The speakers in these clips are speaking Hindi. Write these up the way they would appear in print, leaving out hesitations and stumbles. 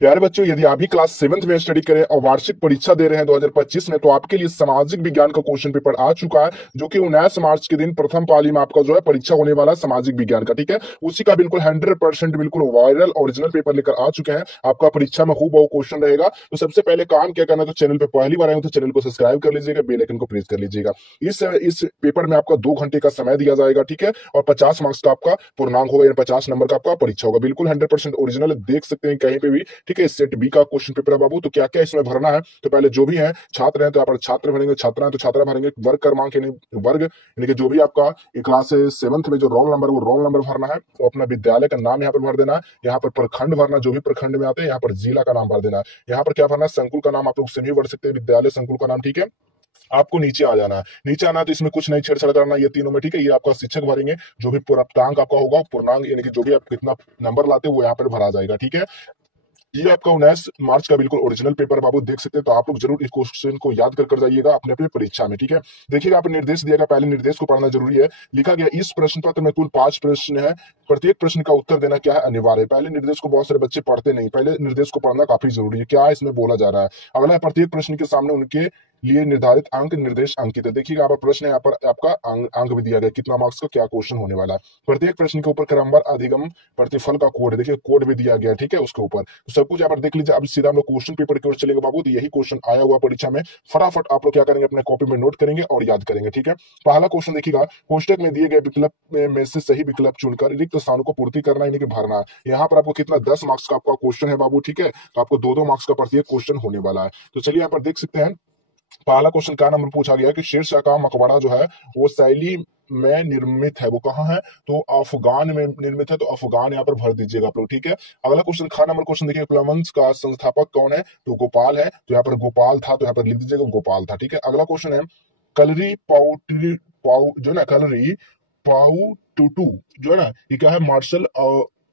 प्यारे बच्चों, यदि आप भी क्लास 7th में स्टडी करें और वार्षिक परीक्षा दे रहे हैं 2025 में, तो आपके लिए सामाजिक विज्ञान का क्वेश्चन पेपर आ चुका है, जो कि 19 मार्च के दिन प्रथम पाली में आपका जो है परीक्षा होने वाला है सामाजिक विज्ञान का। ठीक है, उसी का बिल्कुल 100% बिल्कुल वायरल ओरिजिनल पेपर लेकर आ चुके हैं। आपका परीक्षा में हूबहू क्वेश्चन रहेगा। तो सबसे पहले काम क्या करना है, तो चैनल पे पहली बार आए हो तो चैनल को सब्सक्राइब कर लीजिएगा, बेल आइकन को प्रेस कर लीजिएगा। इस पेपर में आपका 2 घंटे का समय दिया जाएगा। ठीक है, और 50 मार्क्स का आपका पूर्णांक होगा, यानी 50 नंबर का आपका परीक्षा होगा। बिल्कुल 100% ओरिजिनल देख सकते हैं कहीं पे भी। ठीक है, सेट बी का क्वेश्चन पेपर है बाबू। तो क्या क्या इसमें भरना है, तो पहले जो भी है छात्र हैं तो यहाँ पर छात्र भरेंगे, छात्रा है तो छात्रा भरेंगे, वर्ग क्रमांक यानी वर्ग, यानी कि जो भी आपका क्लास 7th में जो रोल नंबर वो रोल नंबर भरना है, तो अपना विद्यालय का नाम यहाँ पर भर देना है। यहाँ पर प्रखंड भरना, जो भी प्रखंड में आते हैं, यहाँ पर जिला का नाम भर देना है। यहाँ पर क्या भरना है, संकुल का नाम आप लोग से भी भर सकते हैं, विद्यालय संकुल का नाम। ठीक है, आपको नीचे आ जाना है। नीचे आना है तो इसमें कुछ नहीं छेड़छाड़ करना, ये तीनों में। ठीक है, ये आपका शिक्षक भरेंगे, जो भी पूर्णांक आपका होगा, पूर्णांक यानी कि जो भी आप कितना नंबर लाते हो वो यहाँ पर भरा जाएगा। ठीक है, ये आपका 19 मार्च का बिल्कुल ओरिजिनल पेपर बाबू देख सकते हैं। तो आप लोग जरूर इस क्वेश्चन को याद कर जाइएगा अपने अपने परीक्षा में। ठीक है, देखिएगा यहाँ पर निर्देश दिया गया, पहले निर्देश को पढ़ना जरूरी है। लिखा गया इस प्रश्न पत्र में कुल 5 प्रश्न है, प्रत्येक प्रश्न का उत्तर देना क्या है, अनिवार्य है। पहले निर्देश को बहुत सारे बच्चे पढ़ते नहीं, पहले निर्देश को पढ़ना काफी जरूरी है। क्या इसमें बोला जा रहा है, अगला है प्रत्येक प्रश्न के सामने उनके लिए निर्धारित अंक निर्देश अंकित है। देखिएगा यहाँ पर प्रश्न है, यहाँ पर आपका अंक भी दिया गया, कितना मार्क्स का क्या क्वेश्चन होने वाला है। प्रत्येक प्रश्न के ऊपर क्रमवार अधिगम प्रतिफल का कोड है, देखिए कोड भी दिया गया है। ठीक है, उसके ऊपर तो सब कुछ यहाँ पर देख लीजिए। अब सीधा हम लोग क्वेश्चन पेपर की ओर चलेंगे बाबू। तो यही क्वेश्चन आया हुआ परीक्षा में, फटाफट आप लोग क्या करेंगे, अपने कॉपी में नोट करेंगे और याद करेंगे। ठीक है, पहला क्वेश्चन देखिएगा, कोष्टक में दिए गए विकल्प में से सही विकल्प चुनकर रिक्त स्थानों को पूर्ति करना, यानी कि भरना है। यहाँ पर आपको कितना 10 मार्क्स का आपका क्वेश्चन है बाबू। ठीक है, तो आपको 2-2 मार्क्स का प्रत्येक क्वेश्चन होने वाला है। तो चलिए यहाँ पर देख सकते हैं, पहला क्वेश्चन क्या नंबर पूछा गया कि शेरशाह का मकबरा जो है वो शैली में निर्मित है, वो कहाँ है, तो अफगान में निर्मित है। तो अफगान यहाँ पर भर दीजिएगा आप लोग। ठीक है, अगला क्वेश्चन खा नंबर क्वेश्चन देखिए, प्लवंस का संस्थापक कौन है, तो गोपाल है। तो यहाँ पर गोपाल था, तो यहाँ पर लिख दीजिएगा गोपाल था। ठीक है, अगला क्वेश्चन है कलरी पाउटरी पाउ जो है ना, कलरी पाउ टूटू जो है ना, ये क्या है, मार्शल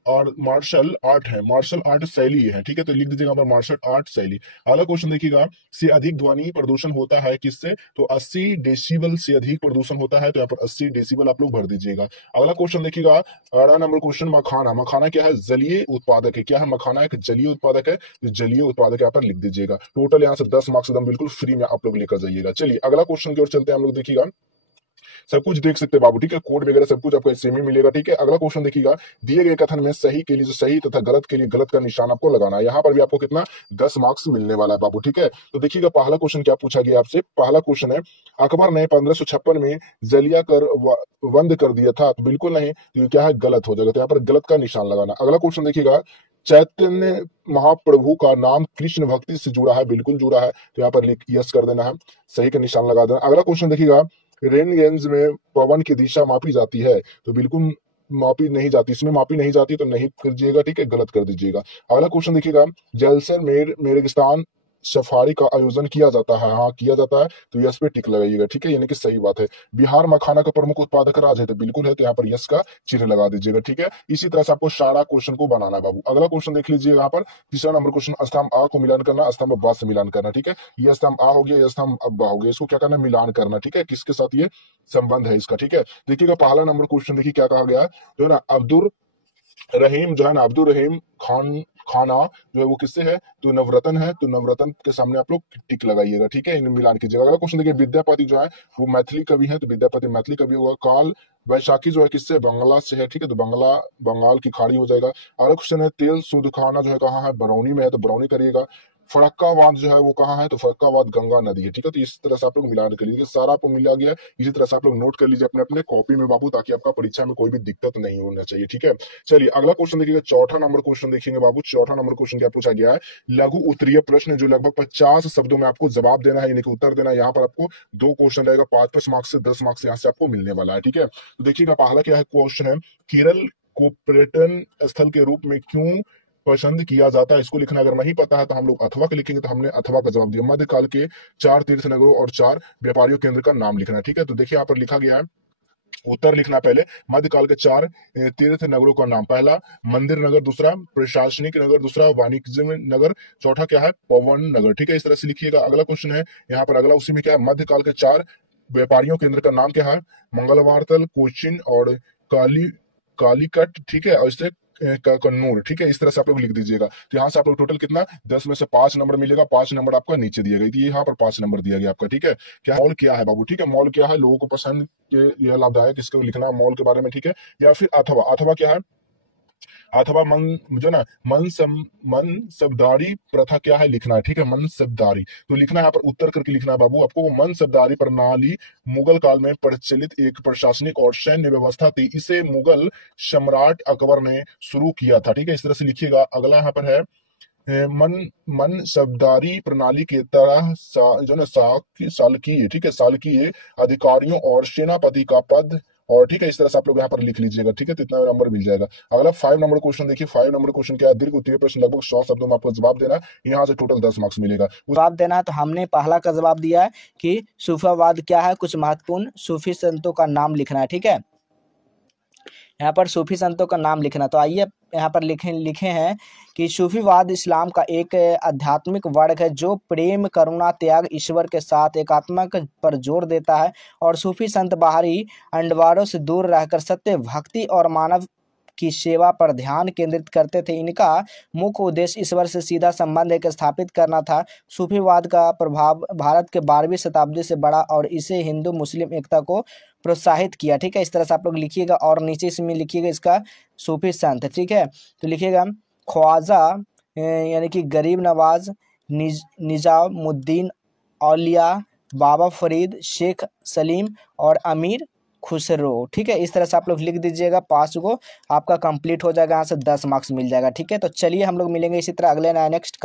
और मार्शल आर्ट है, मार्शल आर्ट शैली है। ठीक है, तो लिख दीजिएगा पर मार्शल आर्ट शैली। अगला क्वेश्चन देखिएगा, से अधिक ध्वनि प्रदूषण होता है किससे, तो 80 डेसिबल से अधिक प्रदूषण होता है। तो यहाँ पर 80 डेसिबल आप लोग भर दीजिएगा। अगला क्वेश्चन देखिएगा, 18 नंबर क्वेश्चन, मखाना, मखाना क्या है, जलीय उत्पादक है। क्या है, मखाना एक जलीय उत्पादक है, तो जलीय उत्पादक यहाँ पर लिख दीजिएगा। टोटल यहाँ से 10 मार्क्स एकदम बिल्कुल फ्री में आप लोग लेकर जाइएगा। चलिए अगला क्वेश्चन की ओर चलते हैं हम लोग। देखिएगा सब कुछ देख सकते हैं बाबू। ठीक है, कोड वगैरह सब कुछ आपको सेम ही मिलेगा। ठीक है, अगला क्वेश्चन देखिएगा, दिए गए कथन में सही के लिए जो सही तथा गलत के लिए गलत का निशान आपको लगाना है। यहाँ पर भी आपको कितना 10 मार्क्स मिलने वाला है बाबू। ठीक है, तो देखिएगा पहला क्वेश्चन क्या पूछा गया आपसे। पहला क्वेश्चन है, अकबर ने 1556 में जलिया कर बंद कर दिया था, तो बिल्कुल नहीं, तो ये क्या है, गलत हो जाएगा। तो यहाँ पर गलत का निशान लगाना। अगला क्वेश्चन देखिएगा, चैतन्य महाप्रभु का नाम कृष्ण भक्ति से जुड़ा है, बिल्कुल जुड़ा है, तो यहाँ पर यस कर देना है, सही का निशान लगा देना। अगला क्वेश्चन देखिएगा, रेन गेंज में पवन की दिशा मापी जाती है, तो बिल्कुल मापी नहीं जाती, इसमें मापी नहीं जाती, तो नहीं कीजिएगा। ठीक है, गलत कर दीजिएगा। अगला क्वेश्चन देखिएगा, जलसर मेरेगिस्तान सफारी का आयोजन किया जाता है, हाँ किया जाता है, तो यस पे टिक लगाइएगा। ठीक है, यानी कि सही बात है। बिहार मखाना का प्रमुख उत्पादक राज्य है, तो बिल्कुल है, तो यहाँ पर यस का चिन्ह लगा दीजिएगा। ठीक है, इसी तरह से आपको सारा क्वेश्चन को बनाना है बाबू। अगला क्वेश्चन देख लीजिए, यहाँ पर तीसरा नंबर क्वेश्चन, स्तंभ आ को मिलान करना, स्तंभ बा से मिलान करना। ठीक है, ये स्तंभ आ हो गया, ये स्तंभ बा हो गया, इसको क्या करना है, मिलान करना। ठीक है, किसके साथ ये संबंध है इसका। ठीक है, देखिएगा पहला नंबर क्वेश्चन देखिए क्या कहा गया, जो है ना अब्दुल रहीम जो है ना, अब्दुल रहीम खान खाना जो है वो किससे है, तो नवरत्न है, तो नवरत्न के सामने आप लोग टिक लगाइएगा। ठीक है, इन्हें मिलान कीजिएगा। अगला क्वेश्चन देखिए, विद्यापति जो है वो मैथिली कवि है, तो विद्यापति मैथिली कवि होगा। काल वैशाखी जो है किससे, बंगला से है। ठीक है, तो बंगला बंगाल की खाड़ी हो जाएगा। अगला क्वेश्चन है, तेल शुद्ध खाना जो है कहाँ है, बरौनी में है, तो बरौनी करिएगा। फरक्कावाद जो है वो कहाँ है, तो फरक्कावाद गंगा नदी है। ठीक है, तो इस तरह से आप लोग मिलान कर लीजिए, सारा आपको मिल गया। इसी तरह से आप लोग नोट कर लीजिए अपने अपने कॉपी में बाबू, ताकि आपका परीक्षा में कोई भी दिक्कत नहीं होना चाहिए। ठीक है, चलिए अगला क्वेश्चन देखिएगा, चौथा नंबर क्वेश्चन देखेंगे बाबू। चौथा नंबर क्वेश्चन क्या पूछा गया है, लघु उत्तरीय प्रश्न, जो लगभग 50 शब्दों में आपको जवाब देना है, यानी कि उत्तर देना है। यहाँ पर आपको 2 क्वेश्चन रहेगा, 5-5 मार्क्स से 10 मार्क्स यहाँ से आपको मिलने वाला है। ठीक है, तो देखिएगा पहला क्या है क्वेश्चन है, केरल को पर्यटन स्थल के रूप में क्यों पसंद किया जाता है, इसको लिखना अगर नहीं पता है तो हम लोग अथवा के लिखेंगे। तो हमने अथवा का जवाब दिया, मध्यकाल के 4 तीर्थ नगरों और 4 व्यापारियों केंद्र का नाम लिखना है। ठीक है, तो देखिए यहाँ पर लिखा गया है, उत्तर लिखना पहले, मध्यकाल के 4 तीर्थ नगरों का नाम, पहला मंदिर नगर, दूसरा प्रशासनिक नगर, दूसरा वाणिज्य नगर, चौथा क्या है, पवन नगर। ठीक है, इस तरह से लिखिएगा। अगला क्वेश्चन है यहाँ पर, अगला उसी में क्या है, मध्यकाल के 4 व्यापारियों केंद्र का नाम क्या है, मंगलवारतल, कोचिन और काली कालीकट। ठीक है, और इससे कन्नूर, ठीक है। इस तरह से आप लोग लिख दीजिएगा। तो यहाँ से आप लोग टोटल कितना 10 में से 5 नंबर मिलेगा, 5 नंबर आपका नीचे दिया गया, यहाँ पर 5 नंबर दिया गया आपका, ठीक है। क्या मॉल क्या है बाबू, ठीक है, मॉल क्या है, लोगों को पसंद के यह लाभदायक, इसको लिखना मॉल के बारे में, ठीक है। या फिर अथवा, अथवा क्या है, अथवा मन जो ना मनसबदारी प्रथा क्या है लिखना है, ठीक है, मनसबदारी। तो लिखना है यहाँ पर उत्तर करके लिखना है बाबू आपको। वो मनसबदारी प्रणाली मुगल काल में प्रचलित एक प्रशासनिक और सैन्य व्यवस्था थी, इसे मुगल सम्राट अकबर ने शुरू किया था, ठीक है। इस तरह से लिखिएगा। अगला यहाँ पर है मन मनसबदारी प्रणाली के तरह जो ना सालकीय, ठीक है, सालकीय अधिकारियों और सेनापति का पद, और ठीक है, इस तरह से आप लोग यहाँ पर लिख लीजिएगा, ठीक है। तो इतना नंबर मिल जाएगा। अगला 5 नंबर क्वेश्चन देखिए। 5 नंबर क्वेश्चन क्या है, दीर्घ उत्तरीय प्रश्न, लगभग 100 शब्दों में आपको जवाब देना है। यहाँ से टोटल 10 मार्क्स मिलेगा। जवाब देना है। तो हमने पहला का जवाब दिया है कि सूफीवाद क्या है, कुछ महत्वपूर्ण सूफी संतों का नाम लिखना है, ठीक है। यहाँ पर सूफी संतों का नाम लिखना। तो आइए यहाँ पर लिखे हैं कि सूफीवाद इस्लाम का एक आध्यात्मिक वर्ग है जो प्रेम, करुणा, त्याग, ईश्वर के साथ एकात्मक पर जोर देता है। और सूफी संत बाहरी अंडवारों से दूर रहकर सत्य, भक्ति और मानव की सेवा पर ध्यान केंद्रित करते थे। इनका मुख्य उद्देश्य ईश्वर से सीधा संबंध एक स्थापित करना था। सूफीवाद का प्रभाव भारत के 12वीं शताब्दी से बढ़ा और इसे हिंदू मुस्लिम एकता को प्रोत्साहित किया, ठीक है। इस तरह से आप लोग लिखिएगा और नीचे इसमें लिखिएगा इसका सूफी संत, ठीक है। तो लिखिएगा ख्वाजा यानी कि गरीब नवाज, निजामुद्दीन औलिया, बाबा फरीद, शेख सलीम और अमीर खुसरो, ठीक है। इस तरह से आप लोग लिख दीजिएगा। 5 को आपका कंप्लीट हो जाएगा, यहाँ से 10 मार्क्स मिल जाएगा, ठीक है। तो चलिए हम लोग मिलेंगे इसी तरह अगले नेक्स्ट